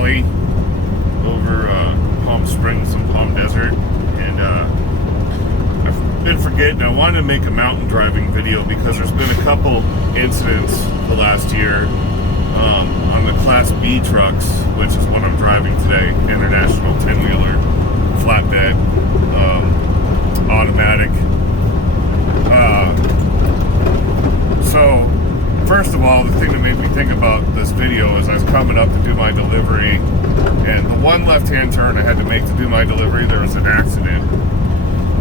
Valley over Palm Springs and Palm Desert, and I've been forgetting. I wanted to make a mountain driving video because there's been a couple incidents the last year on the Class B trucks, which is what I'm driving today, International 10-wheeler, flatbed, automatic. So, first of all, the thing that made me think about this video is I was coming up to do my delivery, and the one left-hand turn I had to make to do my delivery, there was an accident.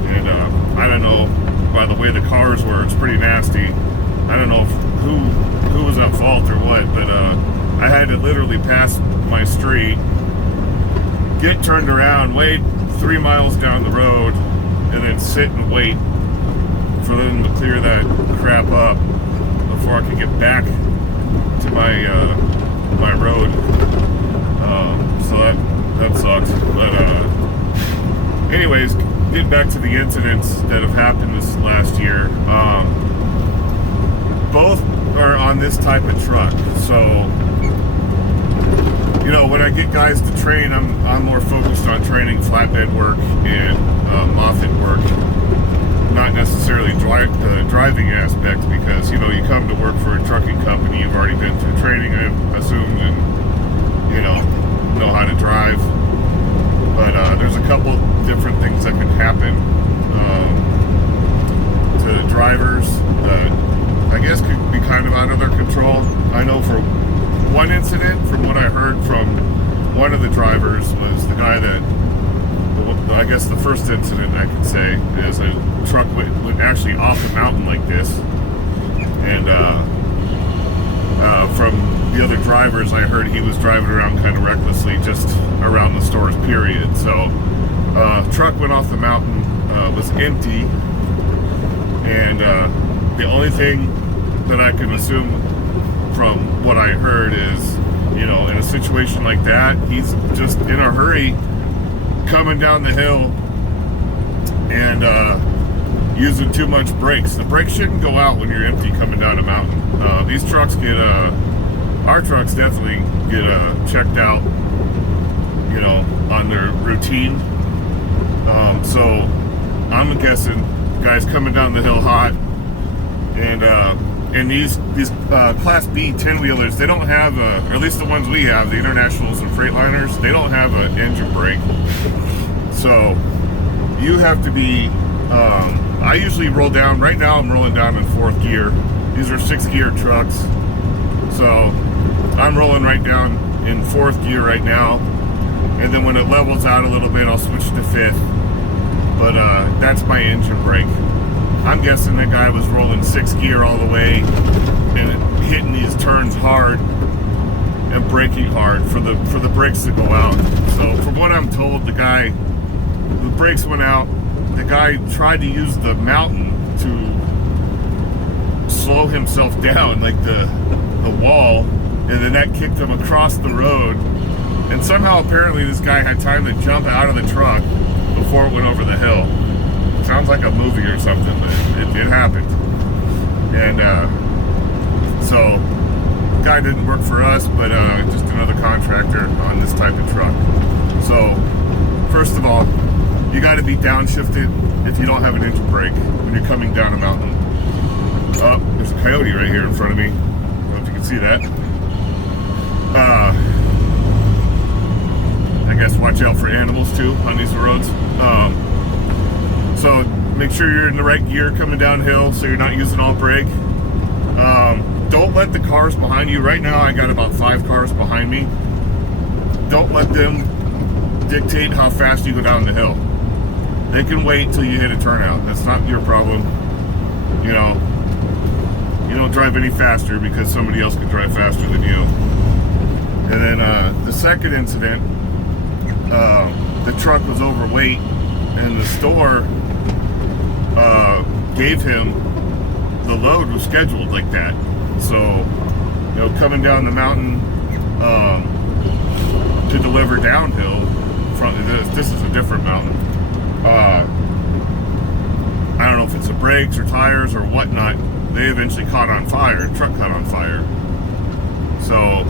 And I don't know, by the way the cars were, it's pretty nasty. I don't know who was at fault or what, but I had to literally pass my street, get turned around, wait 3 miles down the road, and then sit and wait for them to clear that crap up before I could get back to my my road. So that sucks. But anyways, getting back to the incidents that have happened this last year. Both are on this type of truck. So, you know, when I get guys to train, I'm more focused on training flatbed work and MOFFETT work, not necessarily the driving aspect, because, you know, you come to work for a trucking company, you've already been through training, I assume, and, you know how to drive. But there's a couple different things that can happen to drivers that I guess could be kind of out of their control. I know for one incident, from what I heard from one of the drivers, was the guy that, I guess the first incident I could say is a truck went actually off the mountain like this, and from the other drivers I heard he was driving around kind of recklessly just around the stores, period. So truck went off the mountain, was empty, and the only thing that I can assume from what I heard is, you know, in a situation like that, he's just in a hurry coming down the hill and using too much brakes. The brakes shouldn't go out when you're empty coming down a mountain. These trucks get, our trucks definitely get checked out, you know, on their routine. So I'm guessing the guy's coming down the hill hot, and these Class B 10-wheelers, they don't have, or at least the ones we have, the Internationals and Freightliners, they don't have an engine brake. So you have to be, I usually roll down, right now I'm rolling down in 4th gear. These are 6-gear trucks. So I'm rolling right down in 4th gear right now. And then when it levels out a little bit, I'll switch to 5th. But that's my engine brake. I'm guessing that guy was rolling 6th gear all the way and hitting these turns hard and braking hard for the brakes to go out. So from what I'm told, the brakes went out. The guy tried to use the mountain to slow himself down, like the wall, and then that kicked him across the road. And somehow apparently this guy had time to jump out of the truck before it went over the hill. Sounds like a movie or something, but it happened. And so the guy didn't work for us, but just another contractor on this type of truck. So first of all, you got to be downshifted if you don't have an engine brake when you're coming down a mountain. Oh, there's a coyote right here in front of me. I don't know if you can see that. I guess watch out for animals too on these roads. So make sure you're in the right gear coming downhill so you're not using all brake. Don't let the cars behind you. Right now I got about 5 cars behind me. Don't let them dictate how fast you go down the hill. They can wait till you hit a turnout. That's not your problem. You know, you don't drive any faster because somebody else can drive faster than you. And then the second incident, the truck was overweight, and the store gave him, the load was scheduled like that. So, you know, coming down the mountain to deliver downhill, this is a different mountain. I don't know if it's the brakes or tires or whatnot. They eventually caught on fire. The truck caught on fire. So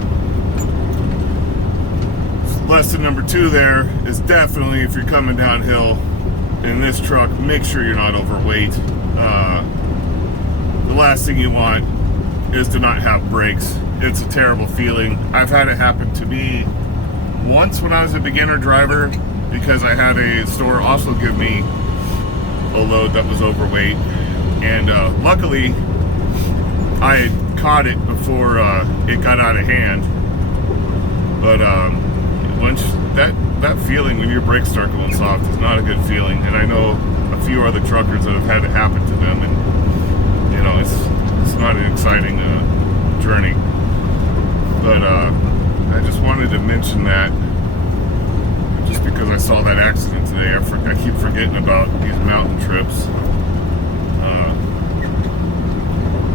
lesson number 2 there is definitely, if you're coming downhill in this truck, make sure you're not overweight. The last thing you want is to not have brakes. It's a terrible feeling. I've had it happen to me once when I was a beginner driver, because I had a store also give me a load that was overweight, and luckily I had caught it before it got out of hand. But once that feeling when your brakes start going soft is not a good feeling, and I know a few other truckers that have had it happen to them, and you know, it's not an exciting journey. But I just wanted to mention that, just because I saw that accident today. I keep forgetting about these mountain trips.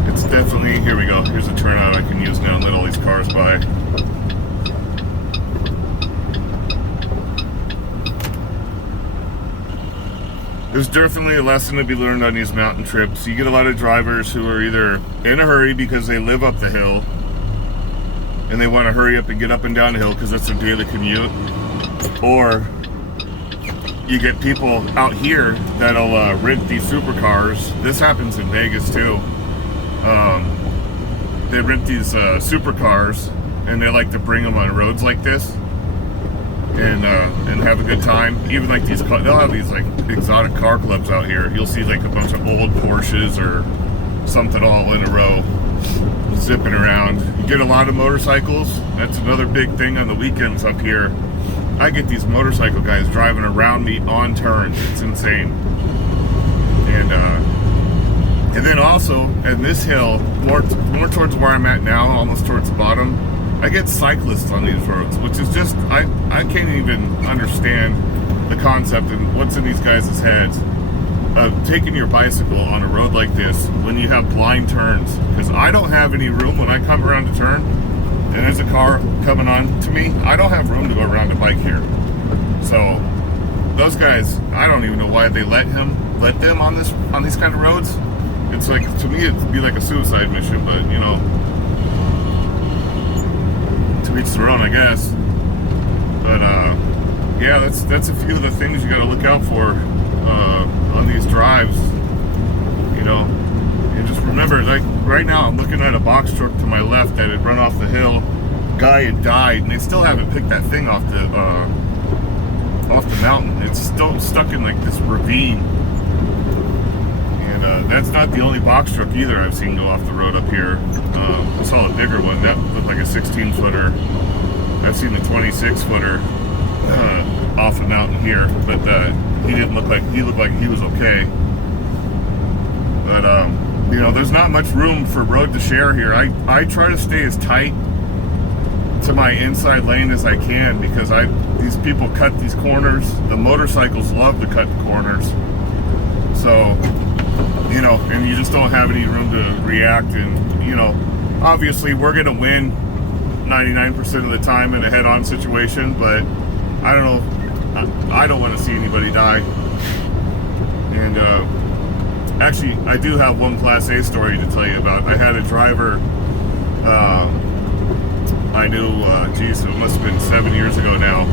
It's definitely, here we go, here's a turnout I can use now and let all these cars by. There's definitely a lesson to be learned on these mountain trips. You get a lot of drivers who are either in a hurry because they live up the hill and they want to hurry up and get up and down the hill because that's their daily commute, or you get people out here that'll rent these supercars. This happens in Vegas too. They rent these supercars and they like to bring them on roads like this and have a good time. Even like they'll have these like exotic car clubs out here. You'll see like a bunch of old Porsches or something all in a row zipping around. You get a lot of motorcycles. That's another big thing on the weekends up here. I get these motorcycle guys driving around me on turns. It's insane. And then also in this hill, more towards where I'm at now, almost towards the bottom, I get cyclists on these roads, which is just, I can't even understand the concept and what's in these guys' heads of taking your bicycle on a road like this when you have blind turns. Because I don't have any room when I come around to turn and there's a car coming on to me. I don't have room to go around the bike here. So those guys, I don't even know why they let them on these kind of roads. It's like, to me, it'd be like a suicide mission, but you know, to each their own, I guess. But yeah, that's a few of the things you got to look out for on these drives. You know, and just remember, like right now, I'm looking at a box truck to my left that had run off the hill. Guy had died, and they still haven't picked that thing off the mountain. It's still stuck in like this ravine. And that's not the only box truck either I've seen go off the road up here. I saw a bigger one that looked like a 16-footer. I've seen a 26-footer off the mountain here, but he looked like he was okay. But you know, there's not much room for road to share here. I try to stay as tight to my inside lane as I can, because these people cut these corners. The motorcycles love to cut the corners. So, you know, and you just don't have any room to react. And, you know, obviously we're going to win 99% of the time in a head-on situation, but I don't know, I don't want to see anybody die. And actually, I do have one Class A story to tell you about. I had a driver, I knew, geez, it must have been 7 years ago now,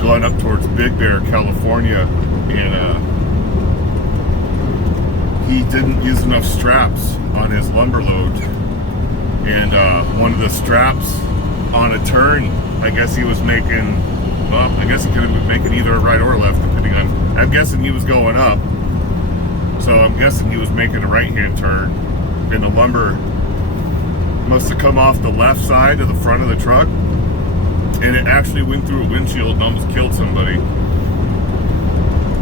going up towards Big Bear, California, and he didn't use enough straps on his lumber load, and one of the straps on a turn, I guess he was making, well, I guess he could have been making either a right or a left, depending on, I'm guessing he was going up, so I'm guessing he was making a right-hand turn, and the lumber must have come off the left side of the front of the truck, and it actually went through a windshield and almost killed somebody.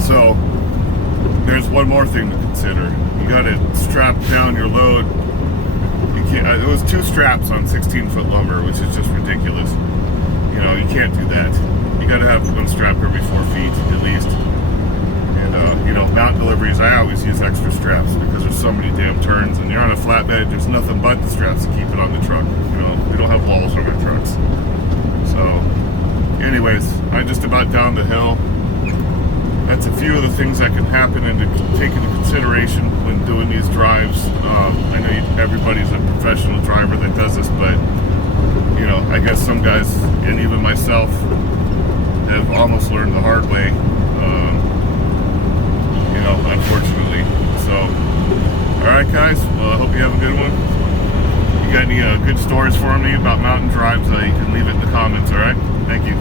So there's one more thing to consider. You got to strap down your load. You can't. It was 2 straps on 16-foot lumber, which is just ridiculous. You know, you can't do that. You got to have 1 strap every 4 feet at least. And you know, mountain deliveries, I always use extra straps because there's so many damn turns, and you're on a flatbed. There's nothing but the straps to keep it on the truck. You know, we don't have walls on our trucks. So, anyways, I'm just about down the hill. That's a few of the things that can happen and to take into consideration when doing these drives. I know everybody's a professional driver that does this, but you know, I guess some guys, and even myself, have almost learned the hard way, you know, unfortunately. So, all right, guys. Well, I hope you have a good one. You got any good stories for me about mountain drives? You can leave it in the comments. All right. Thank you.